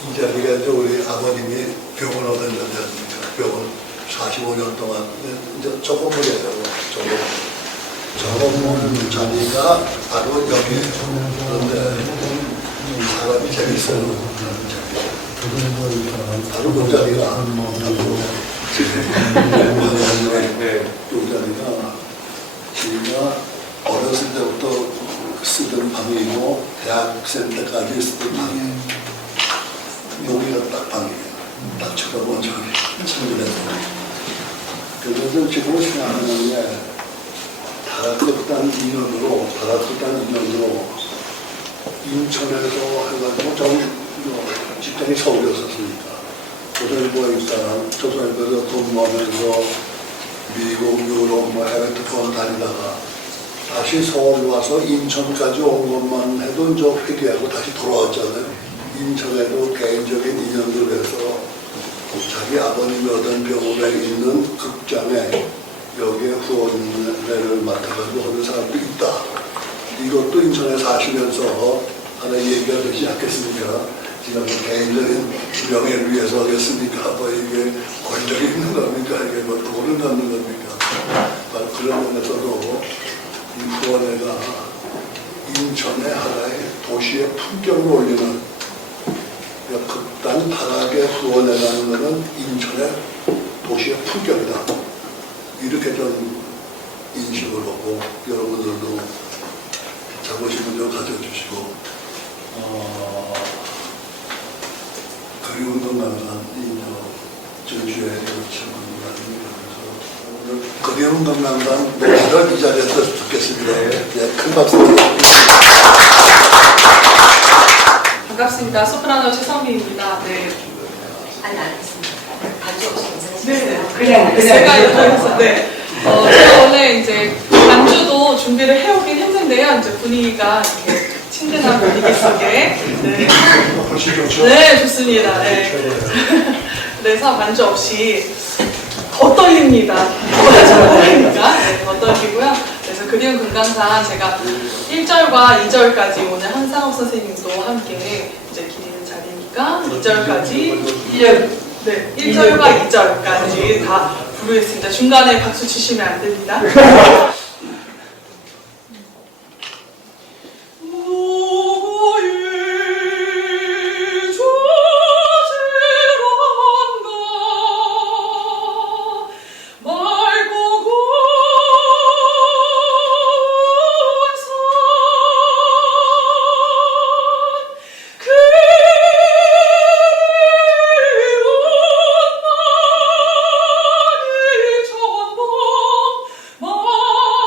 이 자리가 이제 우리 아버님이 병원 얻은 자리입니다. 병원 45년 동안 이제 저 건물이에요. 저 건물 자리가 바로 여기에요. 그런데 사람이 재밌어요. 바로 그 자리가 그 자리가 저희가 어렸을 때부터 쓰던 방이고 대학생 때까지 쓰던 방이에요. 여기가 딱 방이에요. 딱 쳐다보면 저기 창문에서. 그래서 지금 생각하는 게 다락극단 인연으로 인천에서 해가지고 직장이 서울이었었으니까 조선일보에 있다가 조선일보에서 근무하면서 미국, 유럽, 해외 특파원 다니다가 다시 서울 와서 인천까지 온 것만 해도 이제 회귀하고 다시 돌아왔잖아요. 인천에도 개인적인 인연을 해서 자기 아버님이 얻은 병원에 있는 극장에 여기에 후원회를 맡아가지고 하는 사람도 있다. 이것도 인천에 사시면서 하나 얘기가 되지 않겠습니까? 지금 개인적인 명예를 위해서 하겠습니까? 뭐 이게 권력이 있는 겁니까? 이게 뭐 돈을 갖는 겁니까? 바로 그런 면에서도 이 후원회가 인천의 하나의 도시의 품격을 올리는 극단 다락에 후원해가는 것은 인천의 도시의 품격이다. 이렇게 좀 인식을 하고 여러분들도 자부심을 좀 가져주시고 그리운 건강한 전주의 친구들입니다. 오늘 그리운 건강한 노래를 이 자리에서 듣겠습니다. 네, 큰 박수 드립니다. 반갑습니다. 소프라노 최성미입니다. 네. 아니, 알겠습니다. 반주 없이 괜찮으시겠어요? 그냥 제가 여기서 네. 제가 원래 이제 반주도 준비를 해오긴 했는데요. 이제 분위기가 이렇게 친근한 분위기 속에 네. 네, 좋습니다. 네. 그래서 반주 없이 더 떨립니다. 더 떨리니까 네, 더 떨리고요. 그래서 그리운 금강산 제가 1절과 2절까지 오늘 한상업 선생님도 함께 이제 기리는 자리니까 2절까지 네, 1절과 2절까지 다 부르겠습니다. 중간에 박수 치시면 안 됩니다. 마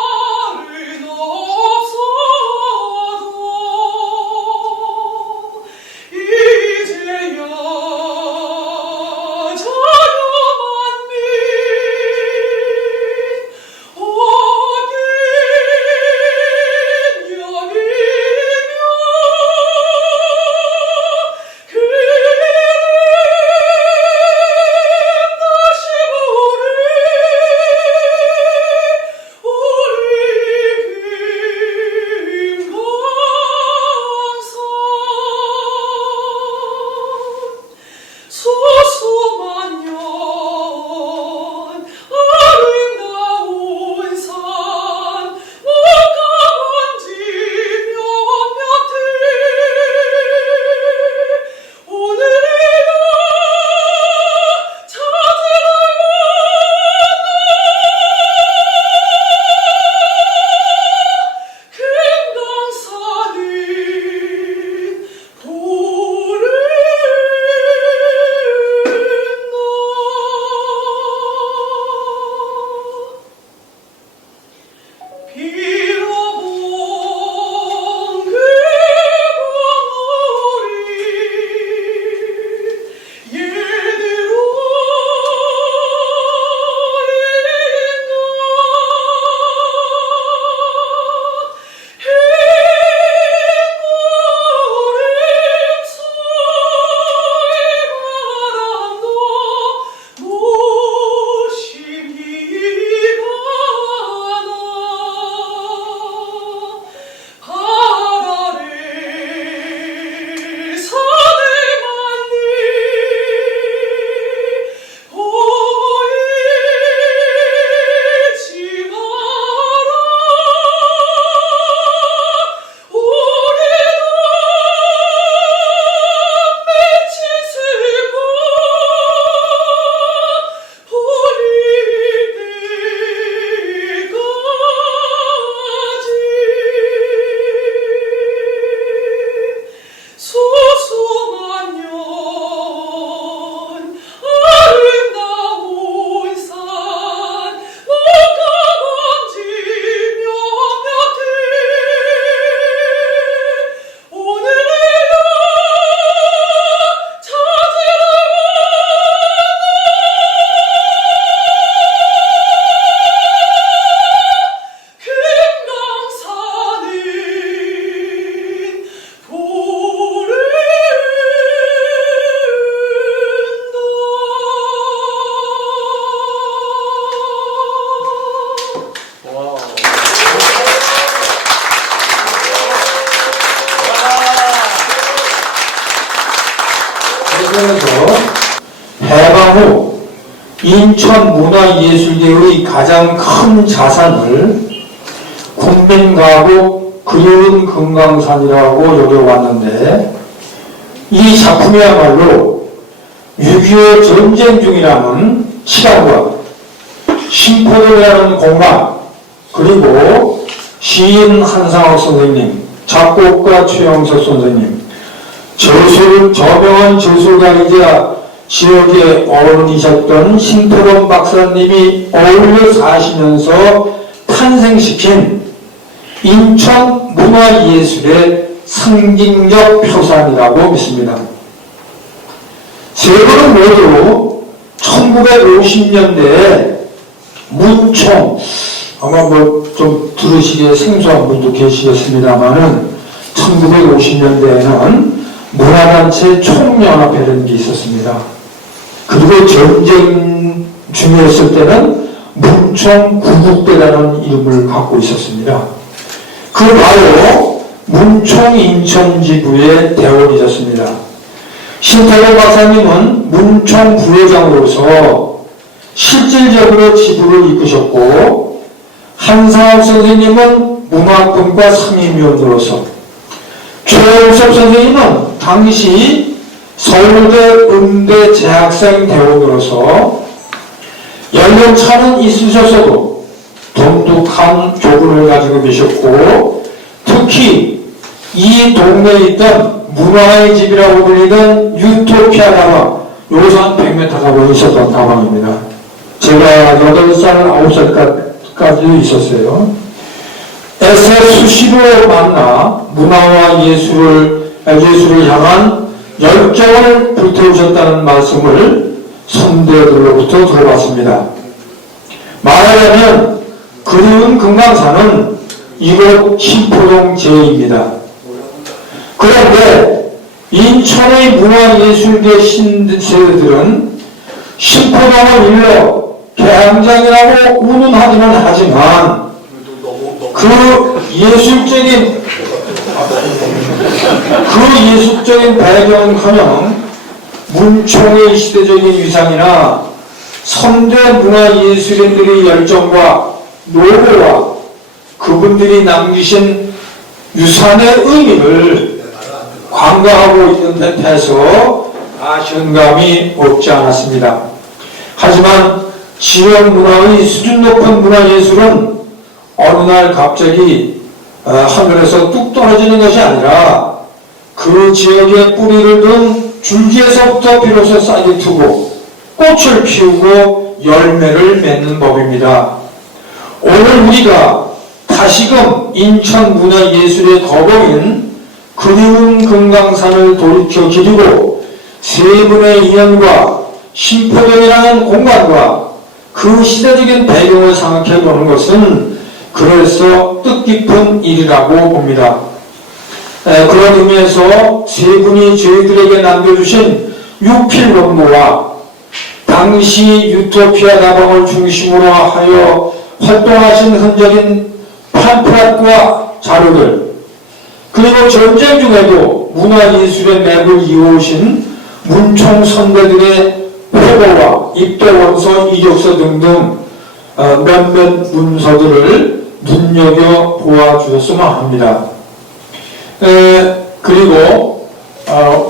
그래서 해방 후 인천문화예술계의 가장 큰 자산을 국민가옥 그리운 금강산이라고 여겨왔는데, 이 작품이야말로 6.25 전쟁 중이라는 시간과 심포동이라는 공간, 그리고 시인 한상옥 선생님, 작곡가 최영석 선생님, 저병원 저술가이자 지역의 어른이셨던 심포동 박사님이 어울려 사시면서 탄생시킨 인천 문화예술의 상징적 표상이라고 믿습니다. 세 분은 모두 1950년대에 문총, 아마 좀 들으시기에 생소한 분도 계시겠습니다만은 1950년대에는 문화단체 총연합회라는 게 있었습니다. 그리고 전쟁 중이었을 때는 문총 구국대라는 이름을 갖고 있었습니다. 그 바로 문총 인천지부의 대원이셨습니다. 심포동 박사님은 문총 부회장으로서 실질적으로 지부를 이끄셨고, 한상옥 선생님은 문화분과 상임위원으로서, 최영섭 선생님은 당시 서울대 음대 재학생 대원으로서 연령차는 있으셨어도 돈독한 교훈을 가지고 계셨고, 특히 이 동네에 있던 문화의 집이라고 불리던 유토피아 다방, 여기서 한 100m 가까이 있었던 다방입니다. 제가 8살, 9살까지도 있었어요. 에서 수시로 만나 문화와 예술을 향한 열정을 불태우셨다는 말씀을 선배들로부터 들어봤습니다. 말하자면 그리운 금강산은 이곳 심포동 제입니다. 그런데 인천의 문화예술계 신세들은 심포동을 일러 개항장이라고 운운하기는 하지만 그 예술적인 배경은커녕 문총의 시대적인 위상이나 선대 문화예술인들의 열정과 노고와 그분들이 남기신 유산의 의미를 관가하고 있는 듯해서 아쉬운 감이 없지 않았습니다. 하지만 지역 문화의 수준 높은 문화예술은 어느 날 갑자기 하늘에서 뚝 떨어지는 것이 아니라 그 지역의 뿌리를 둔 줄기에서부터 비로소 싹이 트고 꽃을 피우고 열매를 맺는 법입니다. 오늘 우리가 다시금 인천 문화예술의 거봉인 그리운 금강산을 돌이켜 기리고 세 분의 인연과 심포동이라는 공간과 그 시대적인 배경을 생각해 보는 것은 그래서 뜻깊은 일이라고 봅니다. 그런 의미에서 세 분이 저희들에게 남겨주신 유필 원고와 당시 유토피아 다방을 중심으로 하여 활동하신 흔적인 팜플렛과 자료들, 그리고 전쟁 중에도 문화예술의 맥을 이어오신 문총 선배들의 회고와 입대원서, 이력서 등등 몇몇 문서들을 눈여겨보아 주셨으면 합니다. 그리고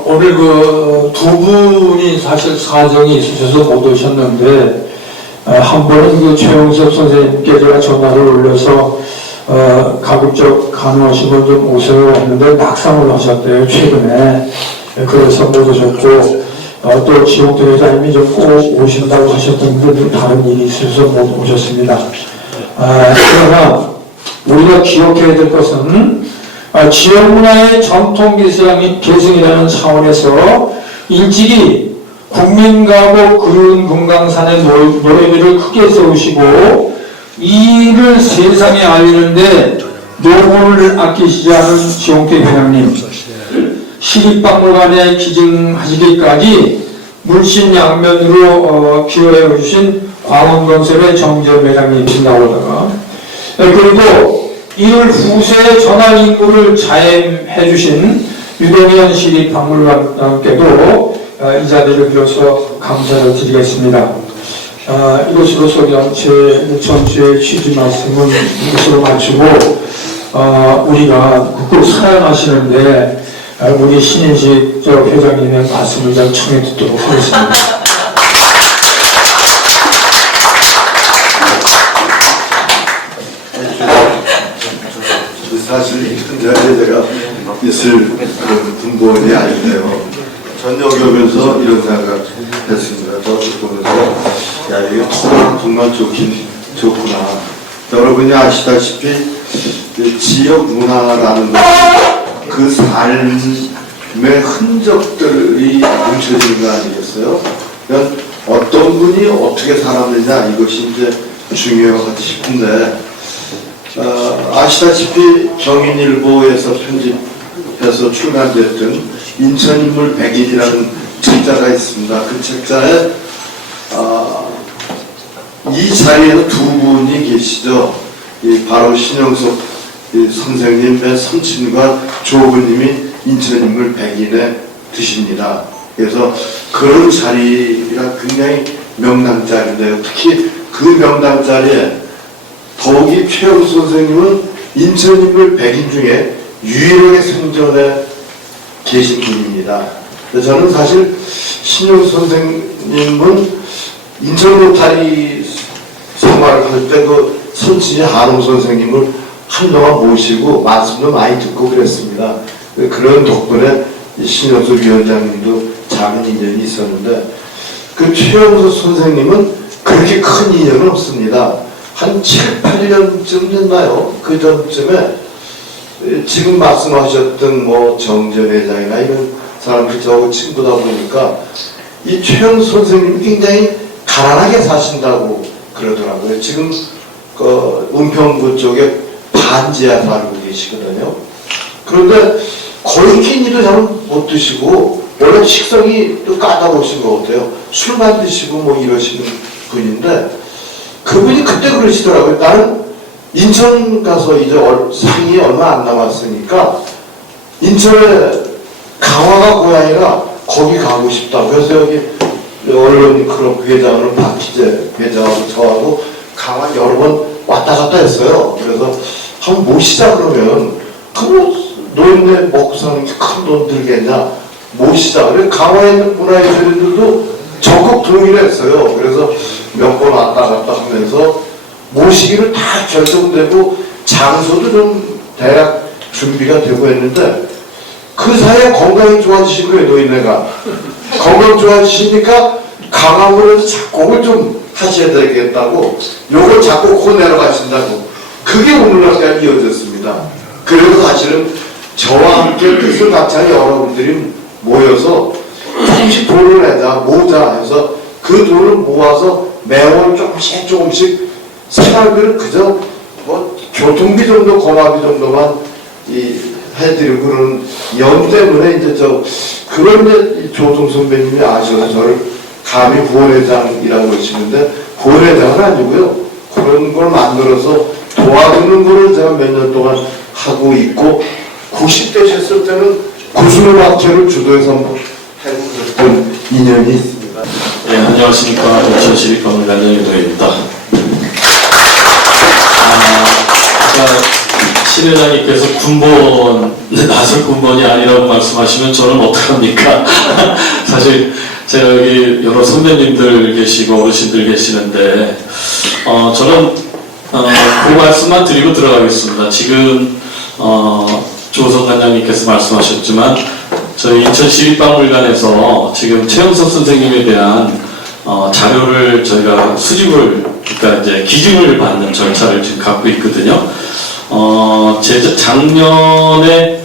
오늘 그 두 분이 사실 사정이 있으셔서 못 오셨는데, 한 번은 그 최영섭 선생님께 제가 전화를 올려서 가급적 가능하시면 좀 오세요 했는데 낙상을 하셨대요, 최근에. 그래서 못 오셨고, 또 지옥대 회장님이 좀 꼭 오신다고 하셨던데 다른 일이 있어서 못 오셨습니다. 그러나 우리가 기억해야 될 것은 지역 문화의 전통 계승이라는 차원에서 일찍이 국민가옥 그리운 금강산의 노래비를 크게 세우시고 이를 세상에 알리는데 노고를 아끼시지 않은 지용태 회장님, 시립박물관에 기증하시기까지 물심양면으로 기여해 주신 광원건설의 정재현 회장님이신다고 하다가, 그리고 이를 후세에 전할 임무를 자임해 주신 유동현 시립박물관께도 이 자리를 빌어서 감사를 드리겠습니다. 이것으로 제 전주의 취지 말씀은 이것으로 마치고 우리가 국국 사랑하시는데 우리 신인식 회장님의 말씀을 좀 청해 듣도록 하겠습니다. 사실 이 자리에 제가 있을 그런 분본이 아닌데요. 저녁에 오면서 이런 생각을 했습니다. 저를 보면서 야 이게 토론 정말 좋구나. 여러분이 아시다시피 지역 문화라는 것이 그 삶의 흔적들이 뭉쳐지는 거 아니겠어요? 그러니까 어떤 분이 어떻게 살았느냐 이것이 이제 중요하다 싶은데 아시다시피 경인일보에서 편집해서 출간됐던 인천인물 100인이라는 책자가 있습니다. 그 책자에 이 자리에는 두 분이 계시죠. 바로 신영석 선생님의 선친과 조부님이 인천인물 100인에 드십니다. 그래서 그런 자리가 굉장히 명당자리인데요. 특히 그 명당자리에 더욱이 최영수 선생님은 인천인물 100인 중에 유일하게 생전에 계신 분입니다. 저는 사실 신영수 선생님은 인천 로타리 생활을 할 때 그 선친이 한홍 선생님을 한동안 모시고 말씀도 많이 듣고 그랬습니다. 그런 덕분에 신영수 위원장님도 작은 인연이 있었는데 그 최영수 선생님은 그렇게 큰 인연은 없습니다. 한 7, 8년쯤 됐나요? 그 전쯤에 지금 말씀하셨던 뭐 정전 회장이나 이런 사람들이 저하고 친구다 보니까 이 최영수 선생님이 굉장히 가난하게 사신다고 그러더라고요. 지금 그 은평구 쪽에 반지하 살고 계시거든요. 그런데 거의 끼니도 잘 못 드시고 원래 식성이 또 까다로우신 것 같아요. 술만 드시고 뭐 이러시는 분인데 그분이 그때 그러시더라고요. 나는 인천 가서 이제 상이 얼마 안 남았으니까 인천에 강화가 고향이라 거기 가고 싶다고. 그래서 여기 언론 클럽 회장은 박희재 회장하고 저하고 강화 여러 번 왔다 갔다 했어요. 그래서 한번 모시자 그러면 그 노인네 먹고 사는 게 큰 돈 들겠냐 모시자. 그래서 강화에 있는 문화예술인들도 적극 동의를 했어요. 그래서 몇 번 왔다 갔다 하면서 모시기를 다 결정되고 장소도 좀 대략 준비가 되고 했는데 그 사이에 건강이 좋아지신 거예요. 노인네가 건강 좋아지시니까 강화문에서 작곡을 좀 하셔야 되겠다고 요걸 작곡하고 내려가신다고. 그게 오늘날까지 이어졌습니다. 그래서 사실은 저와 함께 뜻을 같이 한 여러분들이 모여서 조금씩 돈을 내자 모자 해서 그 돈을 모아서 매월 조금씩 생활비를 그저 뭐 교통비 정도 거마비 정도만 해드리고 그런 연 때문에 이제 그런 이제 조동 선배님이 아셔서 저를 감히 부원회장이라고 하시는데 부원회장은 아니고요. 그런 걸 만들어서 도와주는 거를 제가 몇 년 동안 하고 있고 90 되셨을 때는 구슬음악회를 주도해서 한번 해보셨던 인연이 있습니다. 네, 안녕하십니까. 인천시립박물관 관장입니다. 아까 신 회장님께서 군본, 나설 군본이 아니라고 말씀하시면 저는 어떡합니까? 사실 제가 여기 여러 선배님들 계시고 어르신들 계시는데 저는 그 말씀만 드리고 들어가겠습니다. 지금 조성 관장님께서 말씀하셨지만 저희 인천시립박물관에서 지금 최영석 선생님에 대한 자료를 저희가 수집을, 그러니까 이제 기증을 받는 절차를 지금 갖고 있거든요. 작년에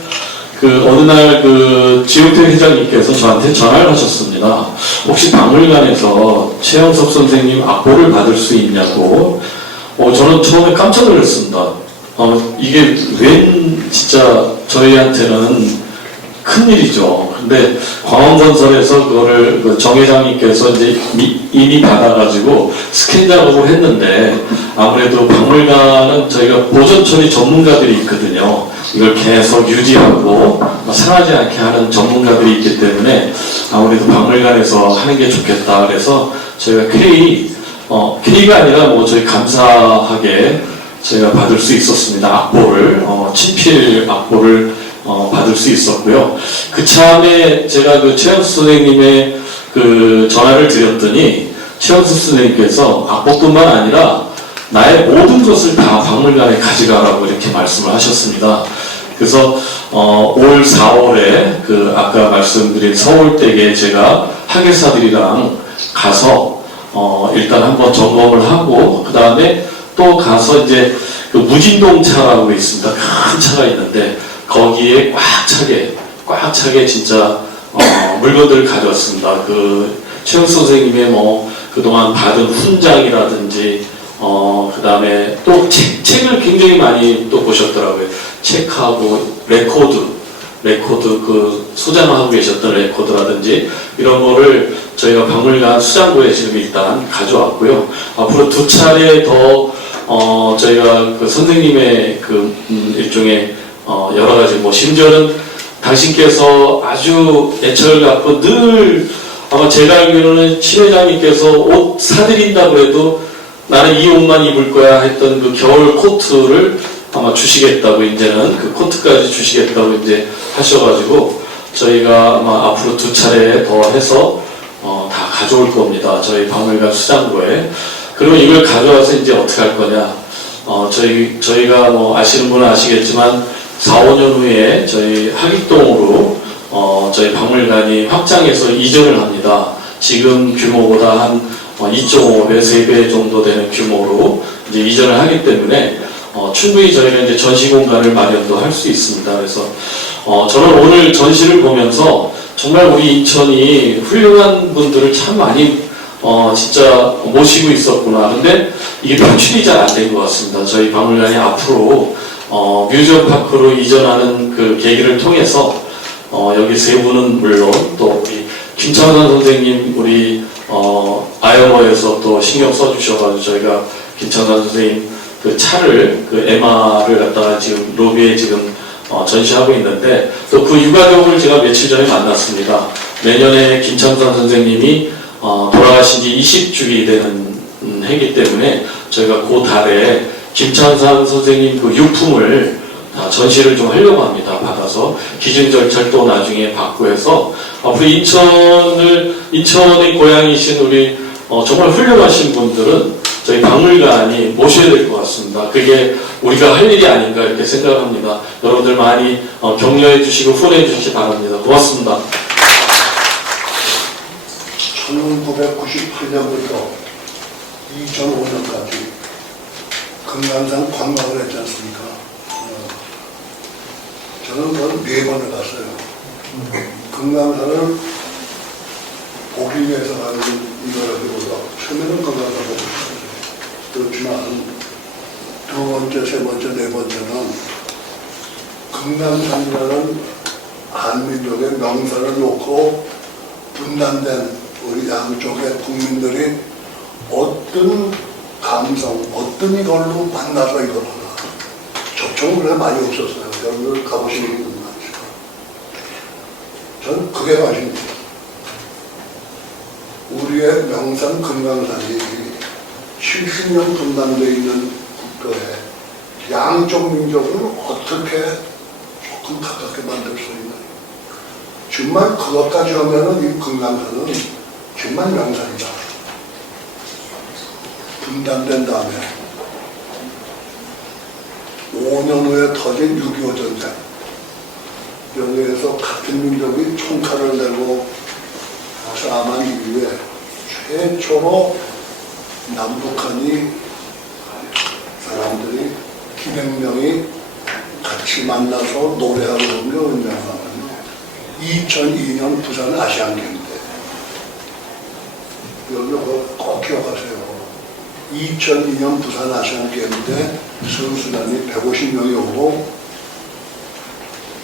어느 날 지용태 회장님께서 저한테 전화를 하셨습니다. 혹시 박물관에서 최영석 선생님 악보를 받을 수 있냐고. 저는 처음에 깜짝 놀랐습니다. 이게 웬 진짜 저희한테는 큰일이죠. 근데 광원건설에서 그거를 정 회장님께서 이제 이미 받아가지고 스캔 작업을 했는데 아무래도 박물관은 저희가 보존 처리 전문가들이 있거든요. 이걸 계속 유지하고 상하지 않게 하는 전문가들이 있기 때문에 아무래도 박물관에서 하는 게 좋겠다. 그래서 저희가 K가 아니라 뭐 저희 감사하게 제가 받을 수 있었습니다. 악보를, 친필 악보를 받을 수 있었고요. 그 참에 제가 그 최영수 선생님의 그 전화를 드렸더니 최영수 선생님께서 악보뿐만 아니라 나의 모든 것을 다 박물관에 가져가라고 이렇게 말씀을 하셨습니다. 그래서 올 4월에 그 아까 말씀드린 서울댁에 제가 학예사들이랑 가서 일단 한번 점검을 하고 그 다음에 또 가서 이제 그 무진동차라고 있습니다. 큰 차가 있는데 거기에 꽉 차게 진짜 물건들을 가져왔습니다. 그 최영수 선생님의 뭐 그동안 받은 훈장이라든지 그 다음에 또 책을 굉장히 많이 또 보셨더라고요. 책하고 레코드 그 소장하고 계셨던 레코드라든지 이런 거를 저희가 박물관 수장고에 지금 일단 가져왔고요. 앞으로 2차례 더 저희가 그 선생님의 그 일종의 여러 가지 뭐 심지어는 당신께서 아주 애착을 갖고 늘 아마 제가 알기로는 신회장님께서 옷 사드린다고 해도 나는 이 옷만 입을 거야 했던 그 겨울 코트를 아마 주시겠다고 이제는 그 코트까지 주시겠다고 이제 하셔가지고 저희가 아마 앞으로 2차례 더 해서 다 가져올 겁니다. 저희 박물관 수장고에. 그러면 이걸 가져와서 이제 어떻게 할 거냐? 저희가 뭐 아시는 분은 아시겠지만 4, 5년 후에 저희 하객동으로 저희 박물관이 확장해서 이전을 합니다. 지금 규모보다 한 2.5배, 3배 정도 되는 규모로 이제 이전을 하기 때문에 충분히 저희는 이제 전시 공간을 마련도 할 수 있습니다. 그래서 저는 오늘 전시를 보면서 정말 우리 인천이 훌륭한 분들을 참 많이 진짜 모시고 있었구나. 근데 이게 표출이 잘 안 된 것 같습니다. 저희 박물관이 앞으로 뮤지엄 파크로 이전하는 그 계기를 통해서 여기 3분은 물론 또 우리 김창선 선생님 우리 아영어에서 또 신경 써주셔가지고 저희가 김창선 선생님 그 차를 그 MR을 갖다가 지금 로비에 지금 전시하고 있는데 또 그 유가족을 제가 며칠 전에 만났습니다. 내년에 김창선 선생님이 돌아가신 지 20주기 되는 해기 때문에 저희가 그 달에 김창선 선생님 그 유품을 다 전시를 좀 하려고 합니다. 받아서 기증 절차를 또 나중에 받고 해서 앞으로 인천의 고향이신 우리 정말 훌륭하신 분들은 저희 박물관이 모셔야 될 것 같습니다. 그게 우리가 할 일이 아닌가 이렇게 생각합니다. 여러분들 많이 격려해 주시고 후원해 주시기 바랍니다. 고맙습니다. 1998년부터 2005년까지 금강산 관광을 했지 않습니까? 저는 그건 4번을 갔어요. 금강산을 보기 위해서 가는 이거라기보다 처음에는 금강산 보고 싶었어요. 그렇지만 2번째, 3번째, 4번째는 금강산이라는 한민족의 명사를 놓고 분단된 우리 양쪽의 국민들이 어떤 감성, 어떤 이걸로 만나서 이걸 하나. 접촉은 그래 많이 없었어요. 여러분들 가보시는 분들 많으시고. 저는 그게 맛입니다. 우리의 명산 금강산이 70년 분단되어 있는 국가에 양쪽 민족을 어떻게 조금 가깝게 만들 수 있는. 정말 그것까지 하면은 이 금강산은 정말 명산이다. 분단된 다음에 5년 후에 터진 6.25 전쟁. 여기에서 같은 민족이 총칼을 내고 싸움한 이후에 최초로 남북한이 사람들이 기백명이 같이 만나서 노래하고 그런 게 언젠가는 2002년 부산 아시안게임 때. 여기 꼭 기억하세요. 2002년 부산 아시안게임 때 선수단이 150명이 오고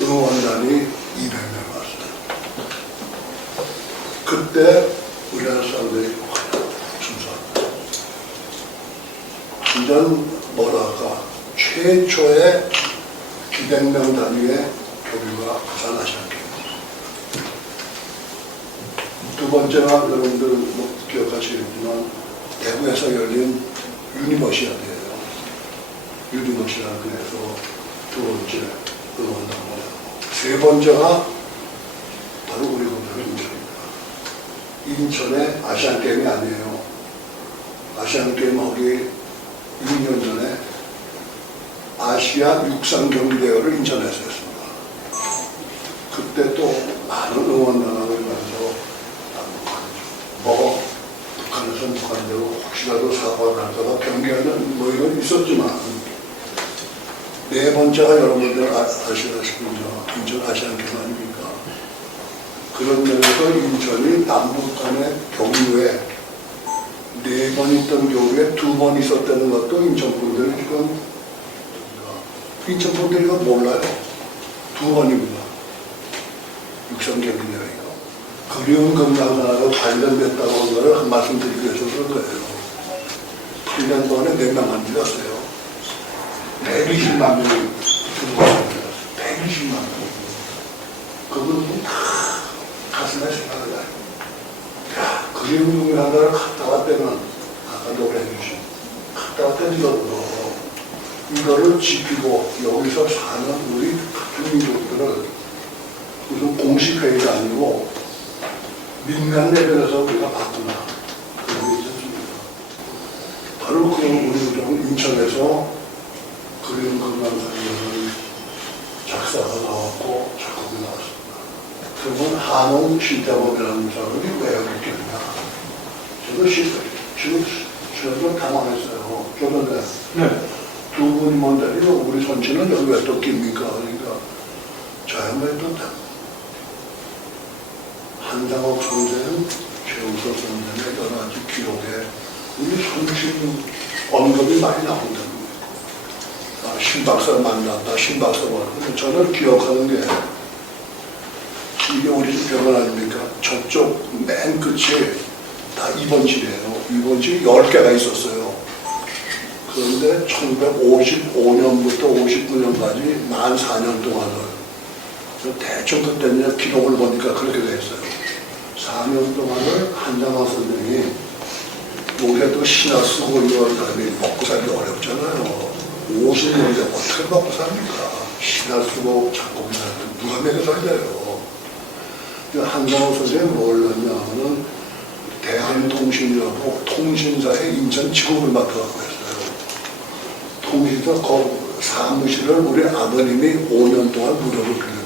응원단이 200명 왔어요. 그때 우리나라 사람들이 춤췄다. 완전 뭐랄까 최초의 기백명 단위의 교류가 부산 아시안게임. 두 번째가 여러분들 뭐 기억하시겠지만 대구에서 열린 유니버시아드예요. 유니버시아드에서 두 번째 응원단을 세 번째가 바로 우리 공장 인천입니다. 인천의 아시안게임이 아니에요. 아시안게임 하기 6년 전에 아시아 육상 경기대회를 인천에서 했습니다. 그때 또 많은 응원단을 가서 뭐 북한에서는 북한대로 혹시라도 사고가 날까봐 경계하는 뭐 이런 있었지만 네 번째가 여러분들 아시다시피 인천 아시안게임 아닙니까? 그런 면에서 인천이 남북 간의 경유에 4번 있던 경우에 2번 있었다는 것도 인천 분들이 지금 인천 분들이 이거 몰라요. 2번입니다. 육상 경기대회가 그리운 금강산하고 관련됐다고 한 거를 한 말씀 드리기 위해서 그런 거예요. 8년 동안에 몇 명 안 죽었어요. 120만 명이 죽었어요. 120만 명. 그분은 다 가슴에 생각을 해요. 야, 그리운 금강산을 갔다 왔다는 아까 노래해 주신 갔다 왔다는 이거를 지키고 여기서 사는 우리 주민족들을 무슨 공식회의가 아니고 민간 레벨에서 우리가 바꾸나 그런 게 있었습니다. 바로 그 우리 인천에서 그리운 금강산을 작사가 나왔고 작곡이 나왔습니다. 그러면 한홍 신태범이라는 사람이 왜 여기 있겠냐. 저도 지금 당황했어요. 저는 두 분이 먼저리도 우리 선치는 여기 왜 또 깁니까? 그러니까 저 양반이 또 한상옥 선생, 최우석 선생의 여러 가지 기록에 우리 선친 언급이 많이 나온다는 거예요. 신박사 만났다, 신박사 만났다. 저는 기억하는 게 이게 우리 집 병원 아닙니까? 저쪽 맨 끝이 다 입원실이에요. 입원실이 10개가 있었어요. 그런데 1955년부터 59년까지 만 4년 동안을 대충 그때는 기록을 보니까 그렇게 돼 있어요. 4년 동안을 한장화 선생이 요새도 신화 쓰고 이런 사람이 먹고 살기 어렵잖아요. 50년인데 어떻게 먹고 삽니까? 신화 쓰고 작곡이나 누가 먹여 살려요. 한장화 선생이 뭘 했냐면은 대한통신이라고 통신사의 인천 지구를 맡아갖고 했어요. 통신사 사무실을 우리 아버님이 5년 동안 무료로 빌려요.